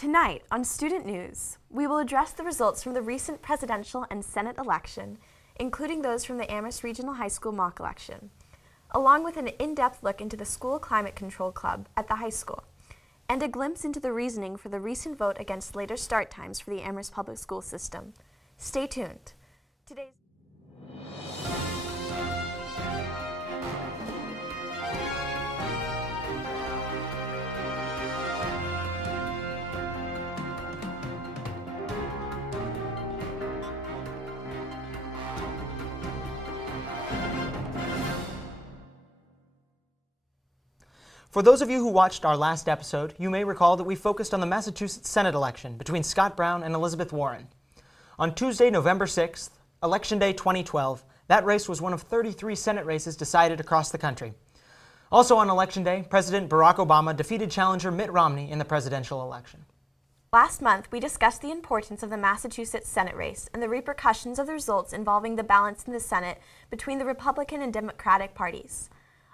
Tonight on Student News, we will address the results from the recent presidential and Senate election, including those from the Amherst Regional High School mock election, along with an in-depth look into the School Climate Control Club at the high school, and a glimpse into the reasoning for the recent vote against later start times for the Amherst public school system. Stay tuned. Today's For those of you who watched our last episode, you may recall that we focused on the Massachusetts Senate election between Scott Brown and Elizabeth Warren. On Tuesday, November 6th, Election Day 2012, that race was one of 33 Senate races decided across the country. Also on Election Day, President Barack Obama defeated challenger Mitt Romney in the presidential election. Last month, we discussed the importance of the Massachusetts Senate race and the repercussions of the results involving the balance in the Senate between the Republican and Democratic parties.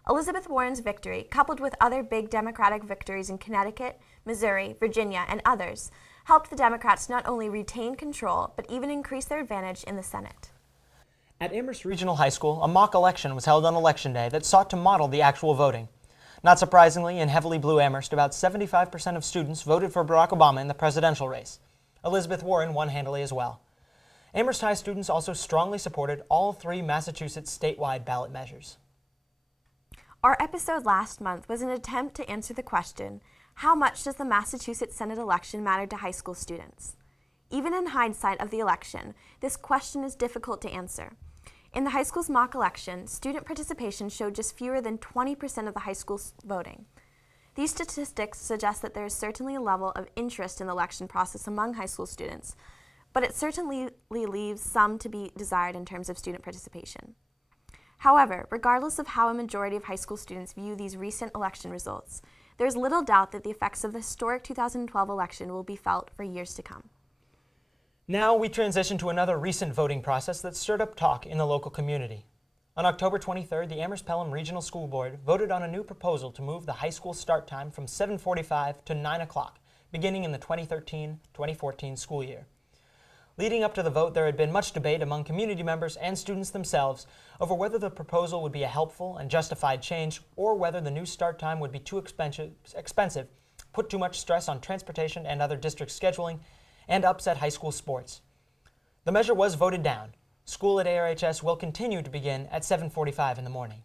Elizabeth Warren's victory, coupled with other big Democratic victories in Connecticut, Missouri, Virginia, and others, helped the Democrats not only retain control, but even increase their advantage in the Senate. At Amherst Regional High School, a mock election was held on Election Day that sought to model the actual voting. Not surprisingly, in heavily blue Amherst, about 75% of students voted for Barack Obama in the presidential race. Elizabeth Warren won handily as well. Amherst High students also strongly supported all three Massachusetts statewide ballot measures. Our episode last month was an attempt to answer the question, how much does the Massachusetts Senate election matter to high school students? Even in hindsight of the election, this question is difficult to answer. In the high school's mock election, student participation showed just fewer than 20% of the high school's voting. These statistics suggest that there is certainly a level of interest in the election process among high school students, but it certainly leaves some to be desired in terms of student participation. However, regardless of how a majority of high school students view these recent election results, there is little doubt that the effects of the historic 2012 election will be felt for years to come. Now we transition to another recent voting process that stirred up talk in the local community. On October 23rd, the Amherst Pelham Regional School Board voted on a new proposal to move the high school start time from 7:45 to 9 o'clock, beginning in the 2013-2014 school year. Leading up to the vote, there had been much debate among community members and students themselves over whether the proposal would be a helpful and justified change or whether the new start time would be too expensive, put too much stress on transportation and other district scheduling, and upset high school sports. The measure was voted down. School at ARHS will continue to begin at 7:45 in the morning.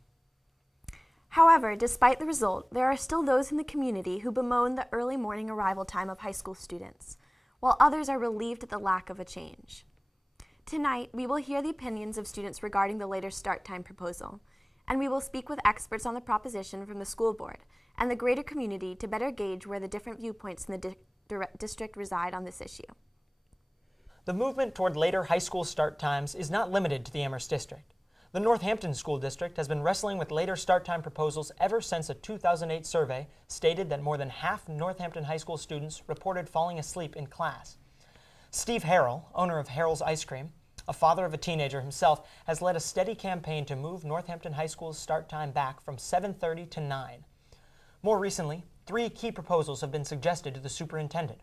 However, despite the result, there are still those in the community who bemoan the early morning arrival time of high school students, while others are relieved at the lack of a change. Tonight, we will hear the opinions of students regarding the later start time proposal, and we will speak with experts on the proposition from the school board and the greater community to better gauge where the different viewpoints in the district reside on this issue. The movement toward later high school start times is not limited to the Amherst district. The Northampton School District has been wrestling with later start time proposals ever since a 2008 survey stated that more than half Northampton high school students reported falling asleep in class. Steve Harrell, owner of Harrell's Ice Cream, a father of a teenager himself, has led a steady campaign to move Northampton High School's start time back from 7:30 to 9. More recently, 3 key proposals have been suggested to the superintendent.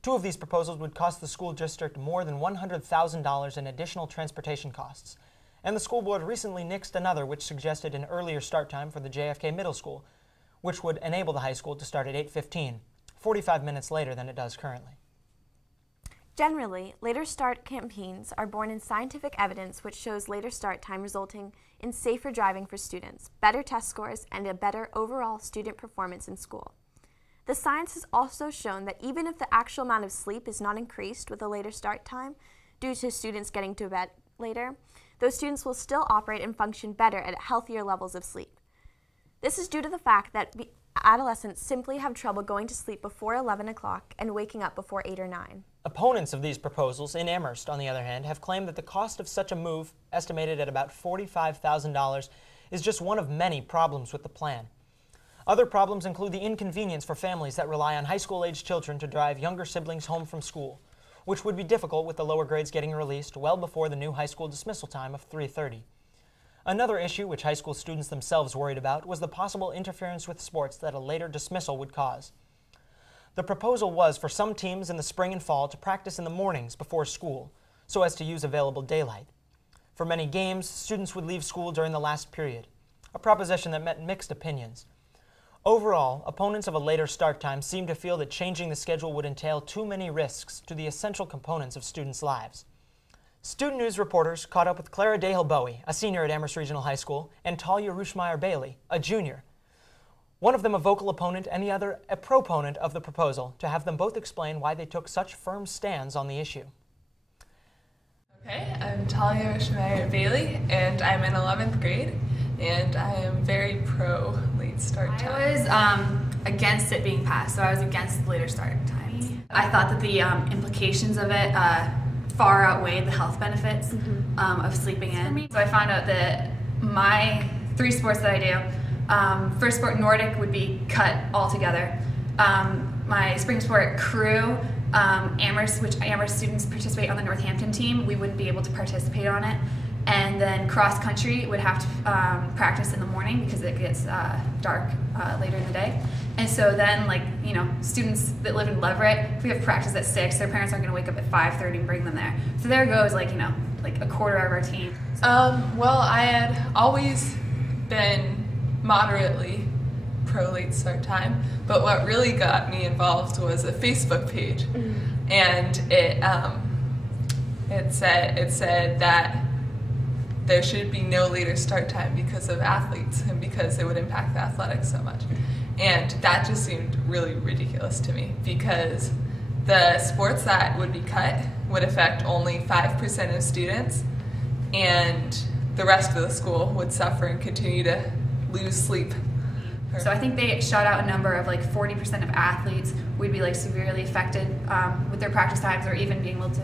2 of these proposals would cost the school district more than $100,000 in additional transportation costs. And the school board recently nixed another which suggested an earlier start time for the JFK Middle School, which would enable the high school to start at 8:15, 45 minutes later than it does currently. Generally, later start campaigns are born in scientific evidence which shows later start time resulting in safer driving for students, better test scores, and a better overall student performance in school. The science has also shown that even if the actual amount of sleep is not increased with a later start time due to students getting to bed later, those students will still operate and function better at healthier levels of sleep. This is due to the fact that adolescents simply have trouble going to sleep before 11 o'clock and waking up before 8 or 9. Opponents of these proposals in Amherst, on the other hand, have claimed that the cost of such a move, estimated at about $45,000, is just one of many problems with the plan. Other problems include the inconvenience for families that rely on high school-aged children to drive younger siblings home from school, which would be difficult with the lower grades getting released well before the new high school dismissal time of 3:30. Another issue which high school students themselves worried about was the possible interference with sports that a later dismissal would cause. The proposal was for some teams in the spring and fall to practice in the mornings before school, so as to use available daylight. For many games, students would leave school during the last period, a proposition that met mixed opinions. Overall, opponents of a later start time seemed to feel that changing the schedule would entail too many risks to the essential components of students' lives. Student News reporters caught up with Clara Dahill-Bowie, a senior at Amherst Regional High School, and Talia Ruschmeyer-Bailey, a junior. One of them a vocal opponent and the other a proponent of the proposal, to have them both explain why they took such firm stands on the issue. Okay, I'm Talia Ruschmeyer-Bailey, and I'm in 11th grade, and I am very pro late start time. I was against it being passed, so I was against the later start times. I thought that the implications of it far outweighed the health benefits of sleeping in. So I found out that my 3 sports that I do, first sport Nordic would be cut altogether. My spring sport crew, Amherst, which Amherst students participate on the Northampton team, we wouldn't be able to participate on it. And then cross country would have to practice in the morning because it gets dark later in the day. And so then, like, you know, students that live in Leverett, if we have practice at 6, their parents aren't going to wake up at 5:30 and bring them there. So there goes, like, you know, like a quarter of our team. Well, I had always been moderately pro late start time, but what really got me involved was a Facebook page, and it said that there should be no later start time because of athletes and because it would impact the athletics so much. And that just seemed really ridiculous to me, because the sports that would be cut would affect only 5% of students, and the rest of the school would suffer and continue to lose sleep. So I think they shot out a number of like 40% of athletes would be like severely affected with their practice times, or even being able to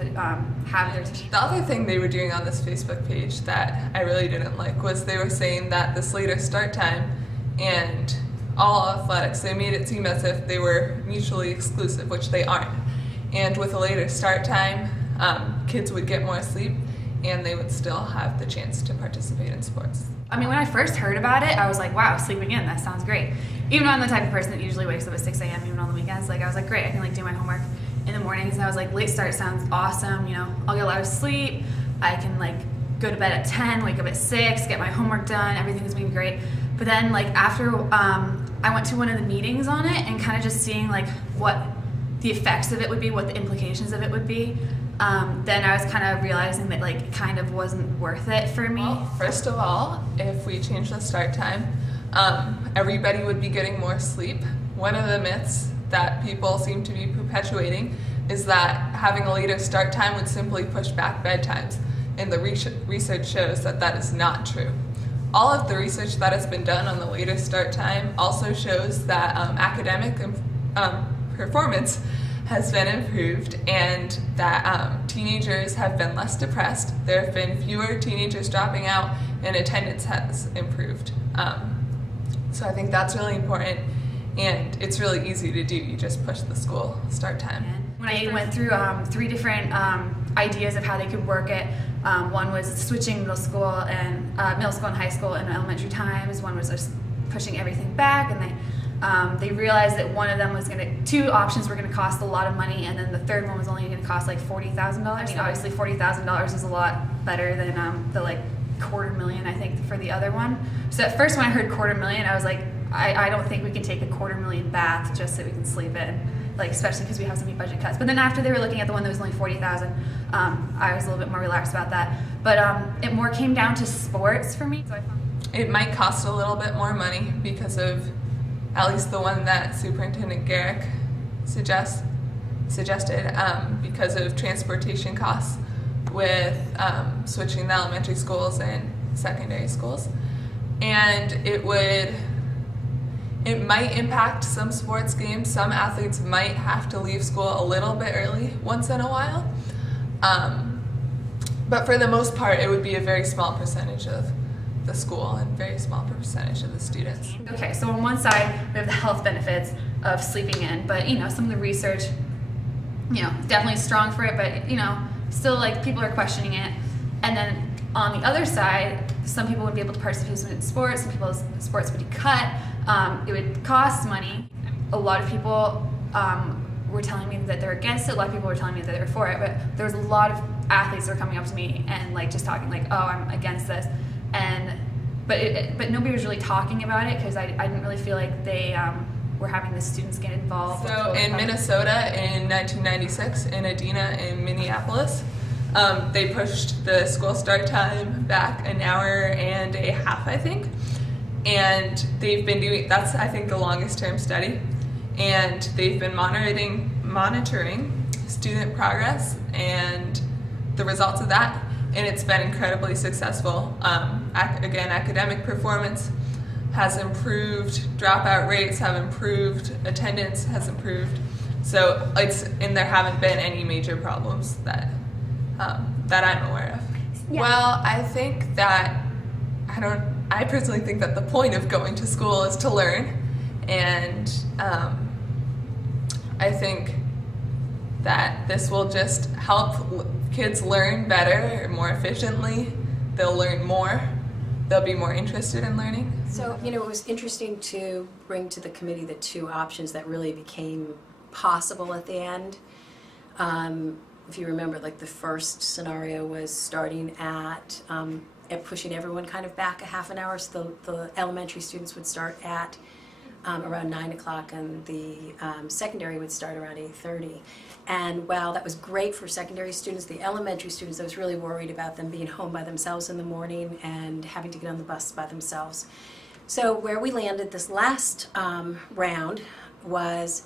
have their team. The other thing they were doing on this Facebook page that I really didn't like was they were saying that this later start time and all athletics, they made it seem as if they were mutually exclusive, which they aren't. And with a later start time, kids would get more sleep and they would still have the chance to participate in sports. I mean, when I first heard about it, I was like, wow, sleeping in, that sounds great. Even though I'm the type of person that usually wakes up at 6 a.m. even on the weekends, like I was like, great, I can like do my homework in the mornings. And I was like, late start sounds awesome, you know, I'll get a lot of sleep, I can like go to bed at 10, wake up at 6, get my homework done, everything's gonna be great. But then like after I went to one of the meetings on it and kind of just seeing like what the effects of it would be, what the implications of it would be, then I was kind of realizing that like it kind of wasn't worth it for me. Well, first of all, if we change the start time, everybody would be getting more sleep. One of the myths that people seem to be perpetuating is that having a later start time would simply push back bedtimes, and the research shows that that is not true. All of the research that has been done on the later start time also shows that academic performance has been improved, and that teenagers have been less depressed. There have been fewer teenagers dropping out, and attendance has improved. So I think that's really important, and it's really easy to do. You just push the school start time. When I went through 3 different ideas of how they could work it, one was switching middle school and high school and elementary times. One was just pushing everything back, and they realized that one of them was two options were going to cost a lot of money, and then the third one was only going to cost like $40,000. I mean, obviously $40,000 is a lot better than the like $250,000 I think for the other one. So at first when I heard $250,000, I was like, I don't think we can take a $250,000 bath just so we can sleep in, like especially because we have so many budget cuts. But then after they were looking at the one that was only $40,000, I was a little bit more relaxed about that. But it more came down to sports for me. So it might cost a little bit more money because of at least the one that Superintendent Garrick suggested because of transportation costs with switching the elementary schools and secondary schools. And it might impact some sports games. Some athletes might have to leave school a little bit early once in a while. But for the most part, it would be a very small percentage of the school and very small percentage of the students. Okay, so on one side we have the health benefits of sleeping in, but you know, some of the research, you know, definitely strong for it, but you know, still like people are questioning it. And then on the other side, some people would be able to participate in sports, some people's sports would be cut, it would cost money. A lot of people were telling me that they're against it. A lot of people were telling me that they're for it, but there was a lot of athletes that were coming up to me and like just talking like, oh, I'm against this, but nobody was really talking about it because I didn't really feel like they were having the students get involved. So in Minnesota in 1996, in Adena in Minneapolis, they pushed the school start time back an hour and a half, I think, and they've been doing, that's I think the longest term study, and they've been monitoring student progress and the results of that, and it's been incredibly successful. Again, academic performance has improved, dropout rates have improved, attendance has improved, so and there haven't been any major problems that I'm aware of. Yeah. Well, I think that I personally think that the point of going to school is to learn, and I think that this will just help kids learn better, more efficiently. They'll learn more. They'll be more interested in learning. So, it was interesting to bring to the committee the two options that really became possible at the end. If you remember, like the first scenario was starting at pushing everyone kind of back a half an hour, so the elementary students would start at around 9 o'clock, and the secondary would start around 8:30. And while that was great for secondary students, the elementary students, I was really worried about them being home by themselves in the morning and having to get on the bus by themselves. So where we landed this last round was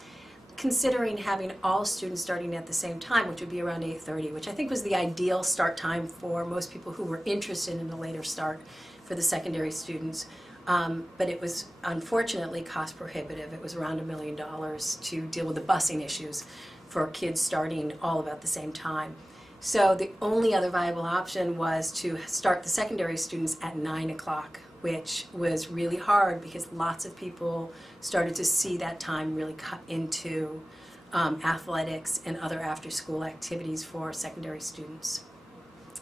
considering having all students starting at the same time, which would be around 8:30, which I think was the ideal start time for most people who were interested in a later start for the secondary students. But it was unfortunately cost prohibitive. It was around $1 million to deal with the busing issues for kids starting all about the same time. So the only other viable option was to start the secondary students at 9 o'clock, which was really hard because lots of people started to see that time really cut into athletics and other after-school activities for secondary students.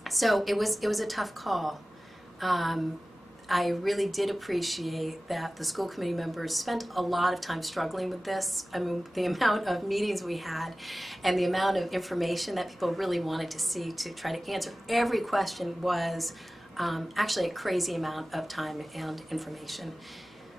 So it was a tough call. I really did appreciate that the school committee members spent a lot of time struggling with this. I mean, the amount of meetings we had and the amount of information that people really wanted to see to try to answer every question was actually a crazy amount of time and information.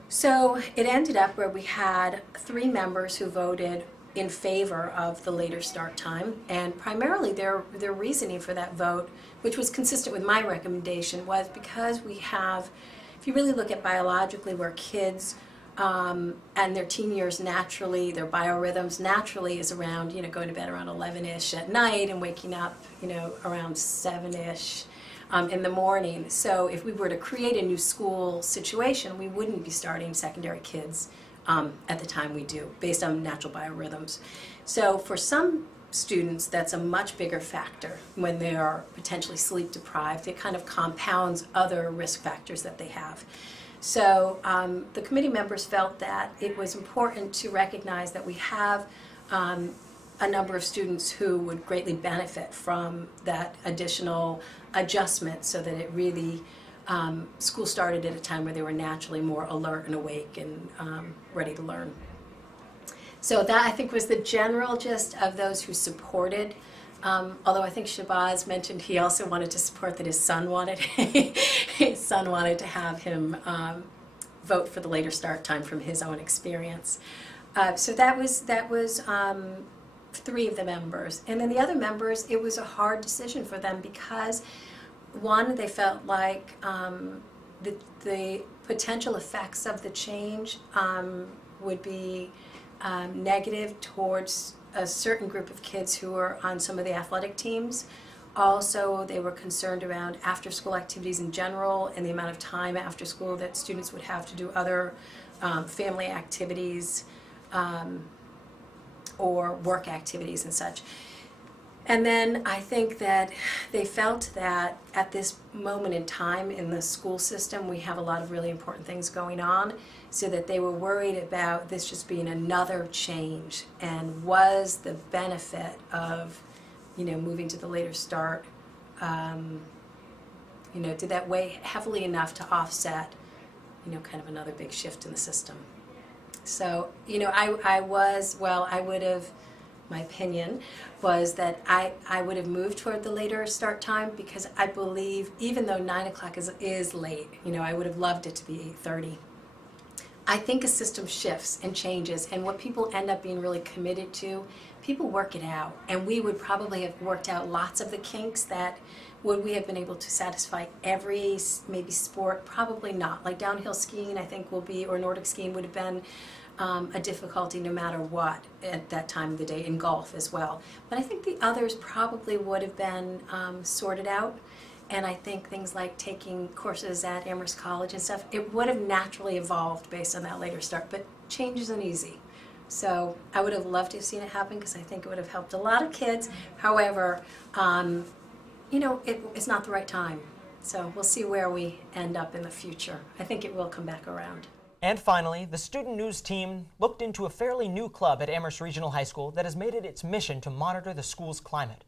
So it ended up where we had 3 members who voted in favor of the later start time, and primarily their reasoning for that vote, which was consistent with my recommendation, was because we have, if you really look at biologically where kids and their teen years naturally, their biorhythms naturally is around, going to bed around 11-ish at night and waking up, around 7-ish in the morning. So if we were to create a new school situation, we wouldn't be starting secondary kids at the time we do, based on natural biorhythms. So for some students, that's a much bigger factor when they are potentially sleep deprived. It kind of compounds other risk factors that they have. So the committee members felt that it was important to recognize that we have a number of students who would greatly benefit from that additional adjustment, so that it really school started at a time where they were naturally more alert and awake and ready to learn. So that, I think, was the general gist of those who supported. Although I think Shabazz mentioned he also wanted to support that his son wanted to have him vote for the later start time from his own experience. So that was 3 of the members, and then the other members, it was a hard decision for them because, one, they felt like the potential effects of the change would be negative towards a certain group of kids who were on some of the athletic teams. Also, they were concerned around after-school activities in general and the amount of time after school that students would have to do other family activities or work activities and such. And then I think that they felt that at this moment in time in the school system, we have a lot of really important things going on, so that they were worried about this just being another change, and was the benefit of, moving to the later start, did that weigh heavily enough to offset, kind of another big shift in the system. So, my opinion was that I would have moved toward the later start time, because I believe, even though 9 o'clock is late, I would have loved it to be 8:30. I think a system shifts and changes, and what people end up being really committed to, people work it out. And we would probably have worked out lots of the kinks that would we have been able to satisfy every maybe sport? Probably not. Like downhill skiing, I think or Nordic skiing would have been a difficulty no matter what at that time of the day, in golf as well. But I think the others probably would have been sorted out. And I think things like taking courses at Amherst College and stuff, it would have naturally evolved based on that later start. But change isn't easy. So I would have loved to have seen it happen, because I think it would have helped a lot of kids. However, it's not the right time. So we'll see where we end up in the future. I think it will come back around. And finally, the Student News team looked into a fairly new club at Amherst Regional High School that has made it its mission to monitor the school's climate.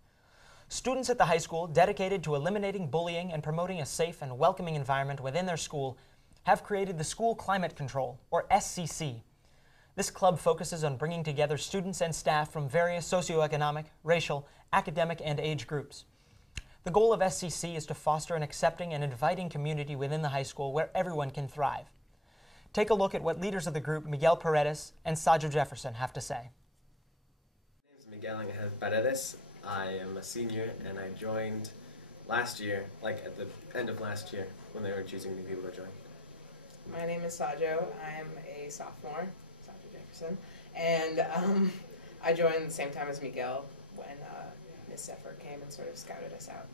Students at the high school, dedicated to eliminating bullying and promoting a safe and welcoming environment within their school, have created the School Climate Control, or SCC. This club focuses on bringing together students and staff from various socioeconomic, racial, academic, and age groups. The goal of SCC is to foster an accepting and inviting community within the high school where everyone can thrive. Take a look at what leaders of the group, Miguel Paredes and Sajo Jefferson, have to say. My name is Miguel Angel Paredes. I am a senior, and I joined last year, like at the end of last year, when they were choosing new people to join. My name is Sajo. I am a sophomore, Sajo Jefferson, and I joined the same time as Miguel when Ms. Zephyr came and sort of scouted us out.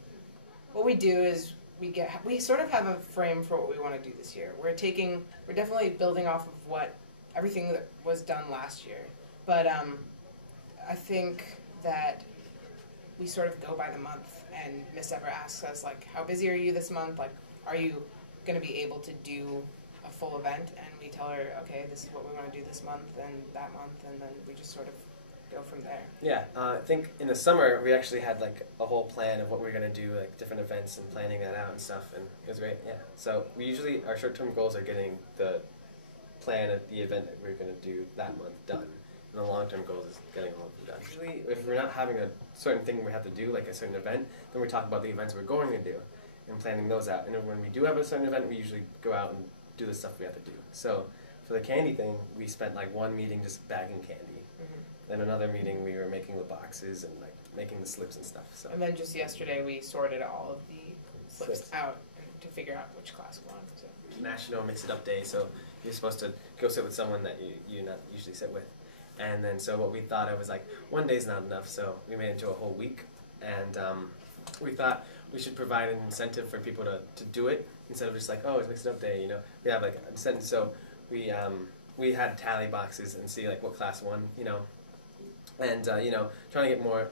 What we do is we sort of have a frame for what we want to do this year. We're definitely building off of everything that was done last year, but I think that we sort of go by the month, and Ms. Zephyr asks us, like, how busy are you this month? Like, are you going to be able to do a full event? And we tell her, okay, this is what we want to do this month and that month, and then we just sort of go from there. Yeah, I think in the summer we actually had like a whole plan of what we were going to do, like different events and planning that out and stuff, and it was great, yeah. So we usually, our short-term goals are getting the plan of the event that we're going to do that month done. And the long-term goal is getting all of them done. Usually, if we're not having a certain thing we have to do, like a certain event, then we talk about the events we're going to do and planning those out. And when we do have a certain event, we usually go out and do the stuff we have to do. So for the candy thing, we spent like one meeting just bagging candy. Then another meeting we were making the boxes and like making the slips and stuff. So. And then just yesterday we sorted all of the slips out to figure out which class we wanted. So. National Mix It Up Day, so you're supposed to go sit with someone that you not usually sit with. And then so what we thought, it was like one day's not enough, so we made it into a whole week. And we thought we should provide an incentive for people to do it instead of just like, oh, it's Mix It Up Day, you know. We have like a incentive, so we had tally boxes and see like what class won, you know. And, you know, trying to get more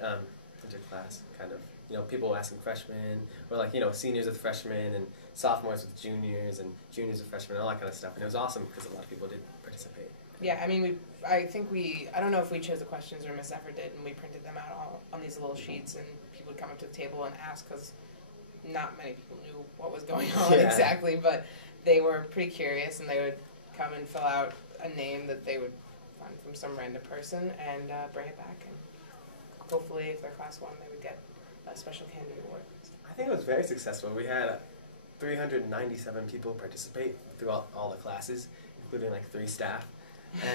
interclass kind of, you know, people asking freshmen, or like, you know, seniors with freshmen and sophomores with juniors and juniors with freshmen, all that kind of stuff. And it was awesome because a lot of people did participate. Yeah, I mean, I don't know if we chose the questions or Miss Zephyr did, and we printed them out all on these little sheets, and people would come up to the table and ask, because not many people knew what was going on exactly, but they were pretty curious, and they would come and fill out a name that they would find from some random person and bring it back, and hopefully if they're class 1 they would get a special candy award. I think it was very successful. We had 397 people participate throughout all the classes, including like 3 staff,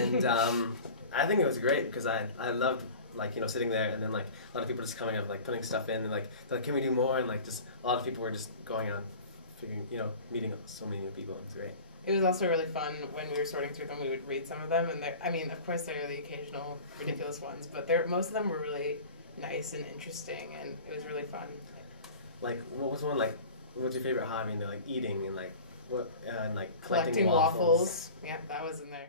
and I think it was great because I loved, like, you know, sitting there and then like a lot of people just coming up, like putting stuff in, and like they're like, can we do more? And like just a lot of people were just going on figuring, you know, meeting so many new people. It was great. It was also really fun when we were sorting through them. We would read some of them, and I mean, of course, there are the occasional ridiculous ones, but most of them were really nice and interesting, and it was really fun. Like, what was one, like, what's your favorite hobby? And they're like eating and like what and like collecting waffles. Yeah, that was in there.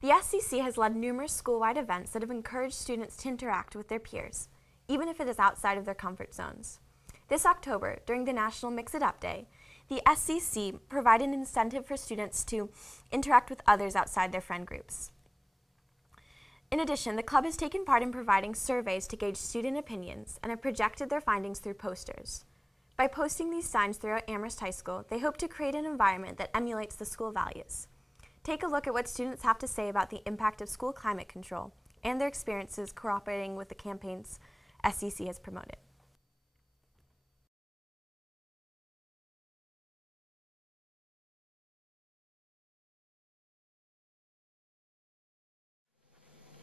The SCC has led numerous school-wide events that have encouraged students to interact with their peers, even if it is outside of their comfort zones. This October, during the National Mix It Up Day, the SCC provided an incentive for students to interact with others outside their friend groups. In addition, the club has taken part in providing surveys to gauge student opinions and have projected their findings through posters. By posting these signs throughout Amherst High School, they hope to create an environment that emulates the school values. take a look at what students have to say about the impact of school climate control and their experiences cooperating with the campaigns SCC has promoted.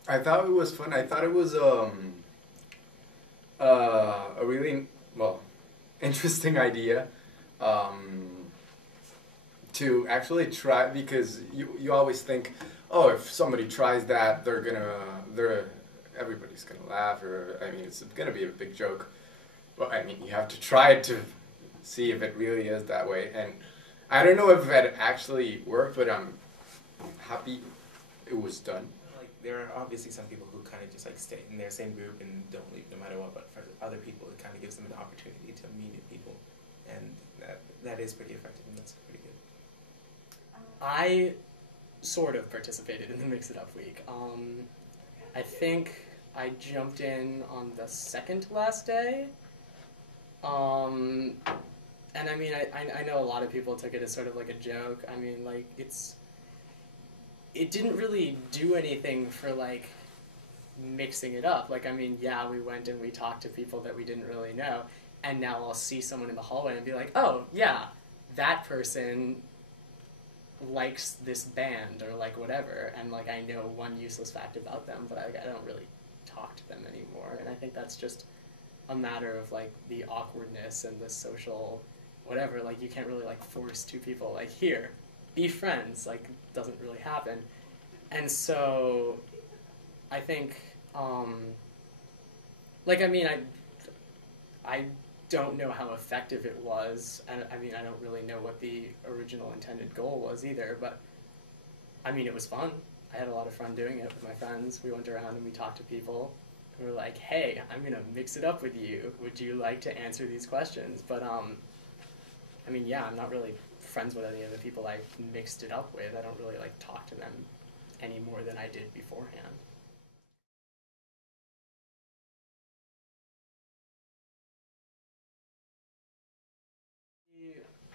I thought it was fun. I thought it was a really, well, interesting idea to actually try, because you always think, oh, if somebody tries that, everybody's gonna laugh, or I mean, it's gonna be a big joke. Well, I mean, you have to try it to see if it really is that way. And I don't know if it actually worked, but I'm happy it was done. There are obviously some people who kind of just like stay in their same group and don't leave no matter what, but for other people it kind of gives them an opportunity to meet new people, and that is pretty effective, and that's pretty good. I sort of participated in the Mix It Up week. I think I jumped in on the second to last day, and I mean I know a lot of people took it as sort of like a joke. I mean, like, it didn't really do anything for, like, mixing it up. Like, I mean, yeah, we went and we talked to people that we didn't really know, and now I'll see someone in the hallway and be like, oh, yeah, that person likes this band, or, like, whatever, and, like, I know one useless fact about them, but I don't really talk to them anymore, and I think that's just a matter of, like, the awkwardness and the social whatever. Like, you can't really, like, force two people, like, here, be friends. Like, it doesn't really happen. And so I think, like, I mean, I don't know how effective it was. I mean, I don't really know what the original intended goal was either, but I mean, it was fun. I had a lot of fun doing it with my friends. We went around and we talked to people. We were like, hey, I'm going to mix it up with you. Would you like to answer these questions? But, I mean, yeah, I'm not really friends with any of the people I mixed it up with. I don't really, like, talk to them any more than I did beforehand.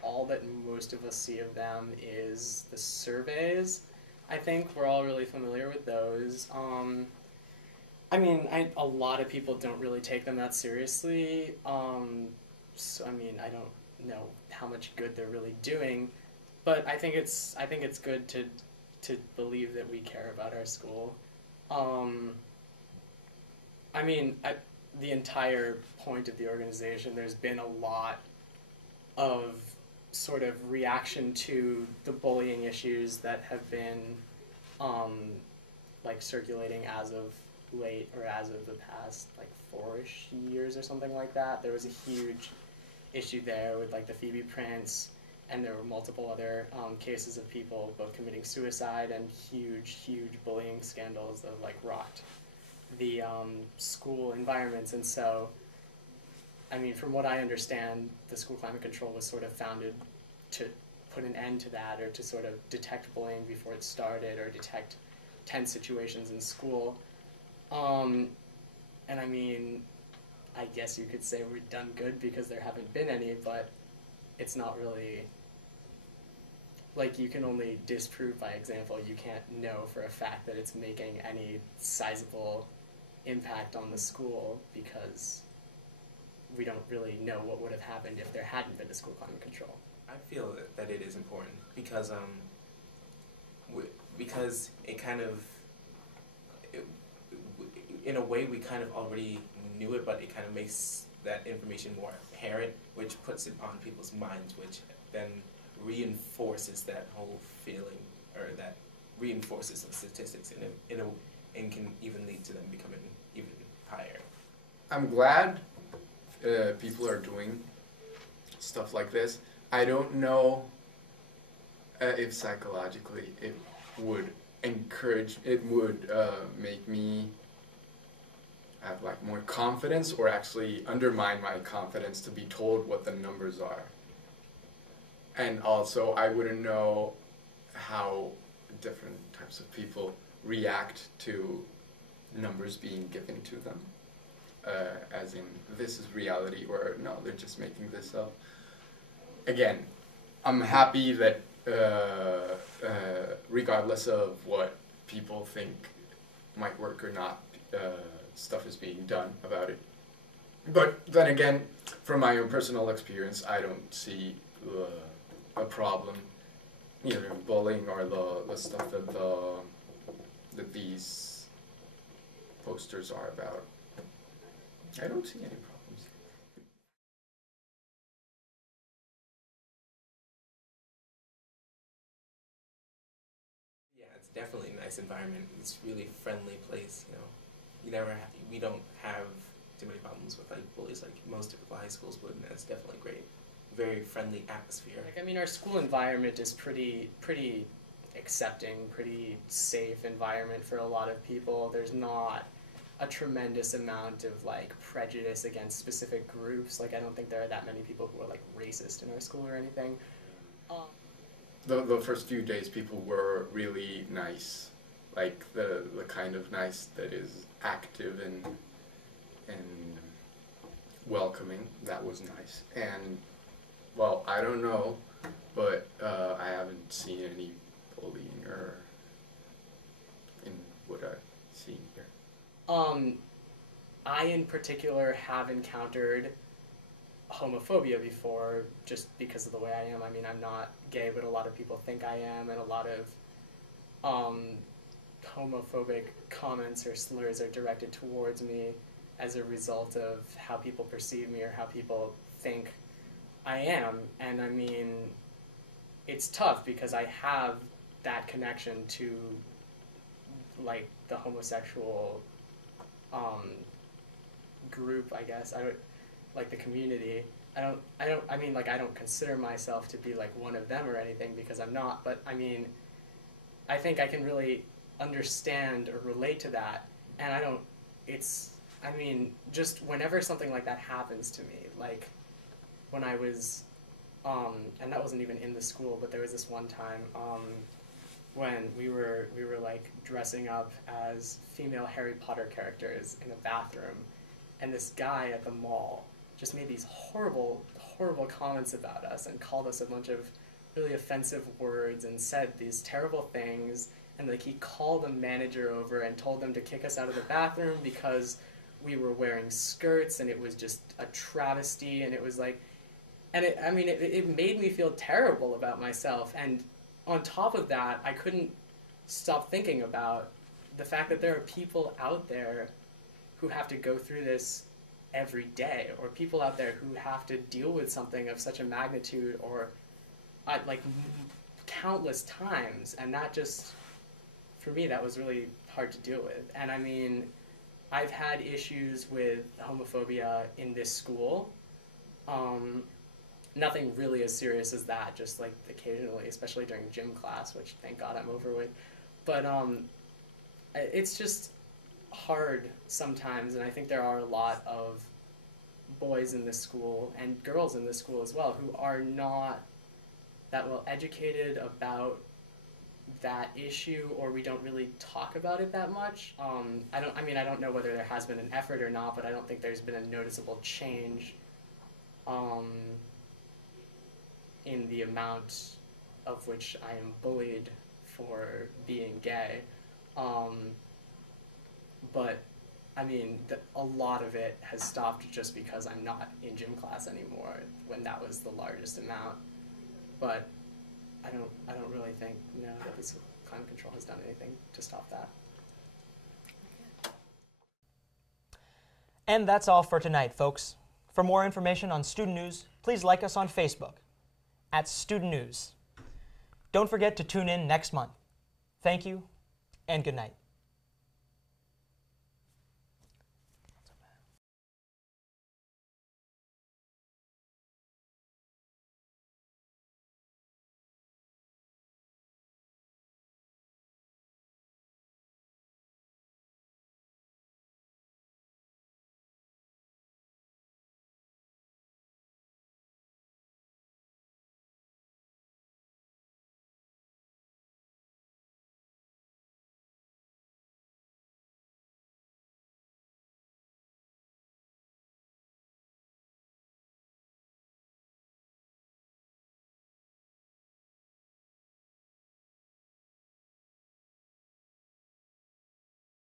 All that most of us see of them is the surveys. I think we're all really familiar with those. I mean, a lot of people don't really take them that seriously. So, I mean, I don't know how much good they're really doing, but I think it's good to believe that we care about our school. I mean, the entire point of the organization, there's been a lot of sort of reaction to the bullying issues that have been like circulating as of late, or as of the past like 4-ish years or something like that. There was a huge issue there with like the Phoebe Prince, and there were multiple other cases of people both committing suicide and huge bullying scandals that like rocked the school environments. And so, I mean, from what I understand, the school climate control was sort of founded to put an end to that, or to sort of detect bullying before it started, or detect tense situations in school. And I mean, I guess you could say we've done good because there haven't been any, but it's not really, like, you can only disprove by example. You can't know for a fact that it's making any sizable impact on the school, because we don't really know what would have happened if there hadn't been a school climate control. I feel that it is important because it kind of, in a way, we kind of already knew it, but it kind of makes that information more apparent, which puts it on people's minds, which then reinforces that whole feeling, or that reinforces the statistics and can even lead to them becoming even higher. I'm glad people are doing stuff like this. I don't know if psychologically it would make me have like more confidence, or actually undermine my confidence to be told what the numbers are. And also, I wouldn't know how different types of people react to numbers being given to them, as in, this is reality, or no, they're just making this up. Again, I'm happy that regardless of what people think might work or not, stuff is being done about it. But then again, from my own personal experience, I don't see a problem, either in bullying or the stuff that these posters are about. I don't see any problems. Yeah, it's definitely a nice environment. It's a really friendly place, you know. We don't have too many problems with like bullies like most typical high schools would, and it's definitely great. Very friendly atmosphere. Like, I mean, our school environment is pretty accepting, pretty safe environment for a lot of people. There's not a tremendous amount of like prejudice against specific groups. Like, I don't think there are that many people who are like racist in our school or anything. The first few days, people were really nice, like the kind of nice that is active and welcoming. That was nice. And well, I don't know, but I haven't seen any bullying or in what I've seen here. I in particular have encountered homophobia before, just because of the way I am. I mean, I'm not gay, but a lot of people think I am, and a lot of homophobic comments or slurs are directed towards me as a result of how people perceive me or how people think I am. And I mean, it's tough because I have that connection to like the homosexual group, I guess. I would like the community. I mean, like, I don't consider myself to be like one of them or anything, because I'm not, but I mean, I think I can really understand or relate to that. And I mean, just whenever something like that happens to me, like when I was, and that wasn't even in the school, but there was this one time when we were like dressing up as female Harry Potter characters in a bathroom, and this guy at the mall just made these horrible, horrible comments about us and called us a bunch of really offensive words and said these terrible things, and like he called a manager over and told them to kick us out of the bathroom because we were wearing skirts, and it was just a travesty, and it was like, and it made me feel terrible about myself. And on top of that, I couldn't stop thinking about the fact that there are people out there who have to go through this every day, or people out there who have to deal with something of such a magnitude, or like countless times. And that just, for me, that was really hard to deal with. And I mean, I've had issues with homophobia in this school. Nothing really as serious as that, just like occasionally, especially during gym class, which thank God I'm over with. But it's just hard sometimes, and I think there are a lot of boys in this school, and girls in this school as well, who are not that well educated about that issue, or we don't really talk about it that much. I don't know whether there has been an effort or not, but I don't think there's been a noticeable change in the amount of which I am bullied for being gay. But I mean, a lot of it has stopped just because I'm not in gym class anymore, when that was the largest amount. But I don't really think, no, that this climate control has done anything to stop that. And that's all for tonight, folks. For more information on Student News, please like us on Facebook @StudentNews. Don't forget to tune in next month. Thank you, and good night.